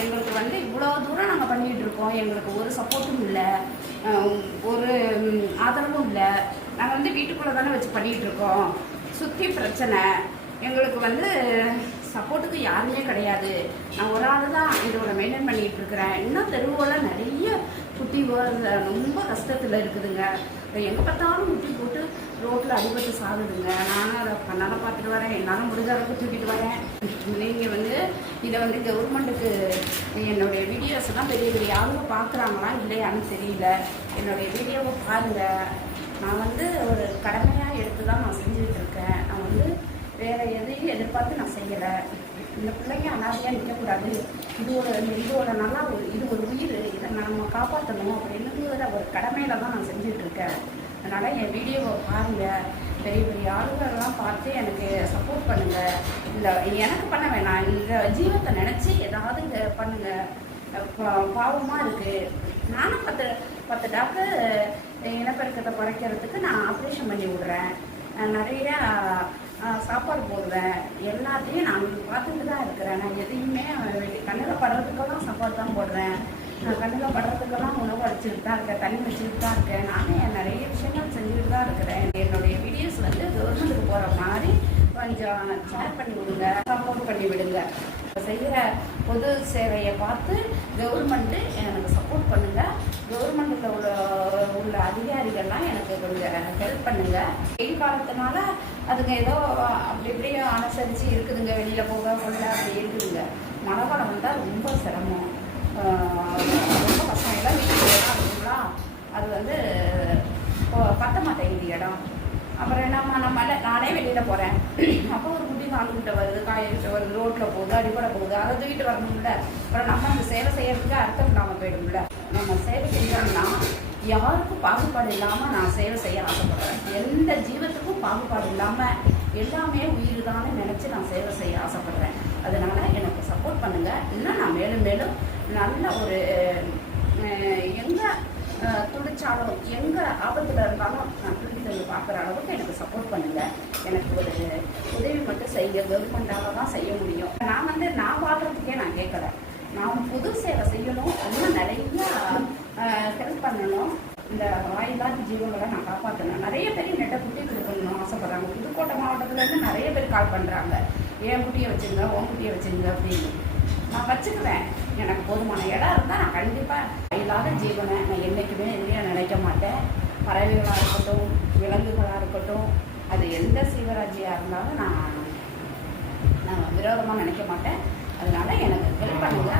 எங்களுக்கு வந்து இவ்வளோ தூரம் நாங்கள் பண்ணிகிட்டு இருக்கோம். எங்களுக்கு ஒரு சப்போர்ட்டும் இல்லை, ஒரு ஆதரவும் இல்லை. நாங்கள் வந்து வீட்டுக்குள்ளே தானே வச்சு பண்ணிகிட்டு இருக்கோம். சுற்றி பிரச்சனை. எங்களுக்கு வந்து சப்போர்ட்டுக்கு யாருமே கிடையாது. நான் ஒரு ஆள் தான் இதோட மெயின்டைன் பண்ணிகிட்டு இருக்கிறேன். இன்னும் தெருவில் நிறைய குட்டி ரொம்ப கஷ்டத்தில் இருக்குதுங்க. எங்கே பார்த்தாலும் முட்டி போட்டு ரோட்டில் அடிபட்டு சாகுதுங்க. நானும் அதை கண்ணால் பார்த்துட்டு வரேன். என்னால் முடிஞ்ச அளவுக்கு தூக்கிட்டு வரேன். நீங்கள் வந்து இதை வந்து கவர்மெண்ட்டுக்கு என்னுடைய வீடியோஸ்லாம் பெரிய பெரிய ஆளுங்க பார்க்குறாங்களா இல்லையான்னு தெரியல. என்னுடைய வீடியோவை பாருங்கள். நான் வந்து ஒரு கடமையாக எடுத்து தான் நான் செஞ்சுக்கிட்டு இருக்கேன். நான் வந்து வேறு எதையும் எதிர்பார்த்து நான் செய்யலை. இந்த பிள்ளைங்க அனாதையாக நிற்கக்கூடாது. இதோட நல்லா இது ஒரு உயிர், இதை நம்ம காப்பாற்றணும் அப்படின்னுங்கிற ஒரு கடமையில் தான் நான் செஞ்சிட்ருக்கேன். அதனால் என் வீடியோவை பாருங்கள். பெரிய பெரிய ஆளுங்கள்லாம் பார்த்து எனக்கு சப்போர்ட் பண்ணுங்கள். இல்லை எனக்கு பண்ண வேணாம், இந்த ஜீவத்தை நினச்சி ஏதாவது பண்ணுங்கள். பாவமாக இருக்குது. நானும் 10 டாக்டர் இனப்பெருக்கத்தை குறைக்கிறதுக்கு நான் ஆப்ரேஷன் பண்ணி விடுறேன். நிறையா சாப்பாடு போடுவேன். எல்லாத்தையும் நான் பார்த்துட்டு தான் இருக்கிறேன். நான் எதையுமே கண்ணில் படுறதுக்கெல்லாம் சாப்பாடு தான் போடுறேன். நான் கண்ணில் படுறதுக்கெல்லாம் உணவு அடிச்சுட்டு தான் இருக்கேன், தண்ணி வச்சுட்டு தான் இருக்கேன். நானே நிறைய விஷயங்கள் செஞ்சுட்டு தான் இருக்கிறேன். என்னுடைய வீடியோஸ் வந்து கவர்மெண்ட்டுக்கு போகிற மாதிரி கொஞ்சம் ஷேர் பண்ணி விடுங்க, சப்போர்ட் பண்ணி விடுங்க. செய்கிற பொது சேவையை பார்த்து கவர்மெண்ட்டு எனக்கு சப்போர்ட் பண்ணுங்கள். கவர்மெண்ட்டில் உள்ள அதிகாரிகள்லாம் எனக்கு கொஞ்சம் ஹெல்ப் பண்ணுங்கள். வெயில் காலத்தினால அதுங்க ஏதோ அப்படி இப்படியே அனுசரித்து இருக்குதுங்க. வெளியில் போக கொள்ள அப்படி இருக்குதுங்க. மழை காலம் வந்தால் ரொம்ப சிரமம், ரொம்ப கஷ்டம். எல்லாம் வீட்டுக்கு இடம் இருக்குங்களா, அது வந்து பத்த மாட்டேங்குது இடம். அப்புறம் நம்ம நானே வெளியில் போகிறேன். அப்போ ஒரு குட்டி கால்கிட்ட வருது, காயிட்டு வருது, ரோட்டில் போகுது, அடிப்படை போகுது, அதை தூக்கிட்டு வரணும்ல. அப்புறம் நம்ம அந்த சேவை செய்யறதுக்கு அர்த்தம் இல்லாமல் போயிடும்ல. நம்ம சேவை செஞ்சோம்னா யாருக்கும் பாகுபாடு இல்லாமல் நான் சேவை செய்ய ஆசைப்படுறேன். எந்த ஜீவத்துக்கும் பாகுபாடு இல்லாமல் எல்லாமே உயிர் தானே நினச்சி நான் சேவை செய்ய ஆசைப்படுறேன். அதனால் எனக்கு சப்போர்ட் பண்ணுங்கள். இன்னும் நான் மேலும் மேலும் நல்ல ஒரு எங்கே துடிச்சாலும் எங்கே ஆபத்தில் இருந்தாலும் நான் துடித்து பார்க்குற அளவுக்கு எனக்கு சப்போர்ட் பண்ணுங்கள். எனக்கு ஒரு உதவி மட்டும் செய்ய கவர்மெண்டால் தான் செய்ய முடியும். நான் வந்து நான் பார்க்குறதுக்கே நான் கேட்கல. நான் புது சேவை செய்யணும், இன்னும் நிறைய ஹெல்ப் பண்ணணும். இந்த வாயில்லாத ஜீவங்களை நான் காப்பாற்றணும். நிறைய பேர் நெட்டை குட்டி கொடுக்கணும்னு ஆசைப்பட்றாங்க. புதுக்கோட்டை மாவட்டத்துலேருந்து நிறைய பேர் கால் பண்ணுறாங்க. என் குட்டியை வச்சுங்க, உன் குட்டியை வச்சுங்க அப்படின்னு. நான் வச்சுக்குவேன். எனக்கு போதுமான இடம் இருந்தால் நான் கண்டிப்பாக இல்லாத ஜீவனை நான் என்றைக்குமே எதுலையும் நினைக்க மாட்டேன். பறவைகளாக இருக்கட்டும், விலங்குகளாக இருக்கட்டும், அது எந்த சீவராஜியாக இருந்தாலும் நான் விரோதமாக நினைக்க மாட்டேன். அதனால் எனக்கு ஹெல்ப் பண்ணுங்கள்.